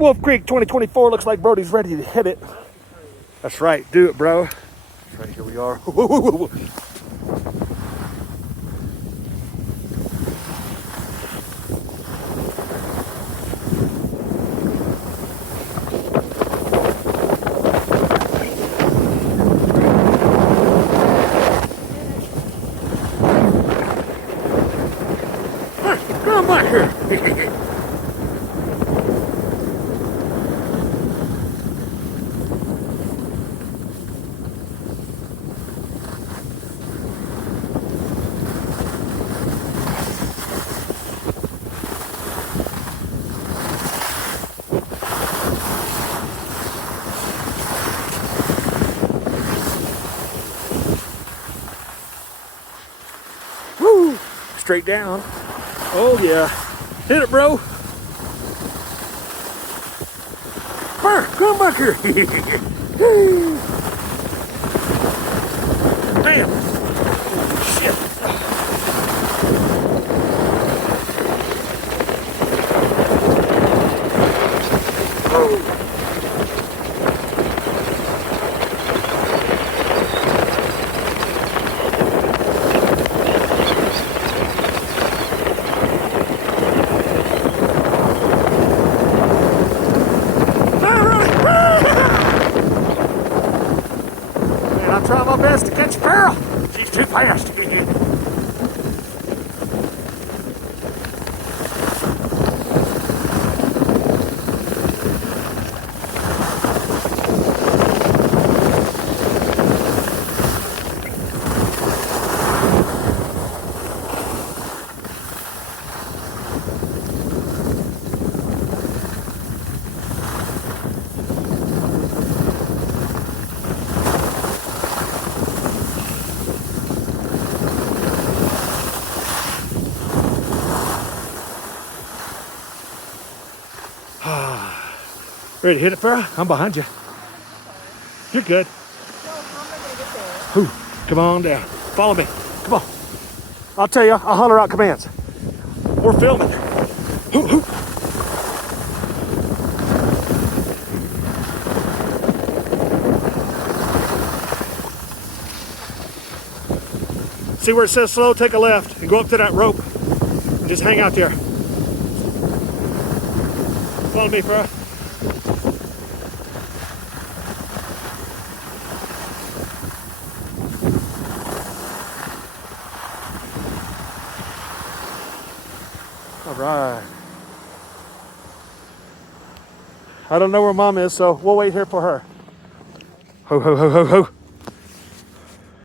Wolf Creek 2024 looks like Brody's ready to hit it. That's right, do it, bro. That's right, here we are. Come back here. Woo! Straight down. Oh yeah. Hit it, bro. Burr, come back here. Damn. Shit. Oh. I'm trying my best to catch a girl. She's too fast. Ready to hit it, Farrah? I'm behind you. You're good. Whew. Come on down. Follow me. Come on. I'll tell you, I'll holler out commands. We're filming. Hoo, hoo. See where it says slow? Take a left and go up to that rope. And just hang out there. Follow me, Farrah. All right. I don't know where Mom is, so we'll wait here for her. Ho, ho, ho, ho, ho.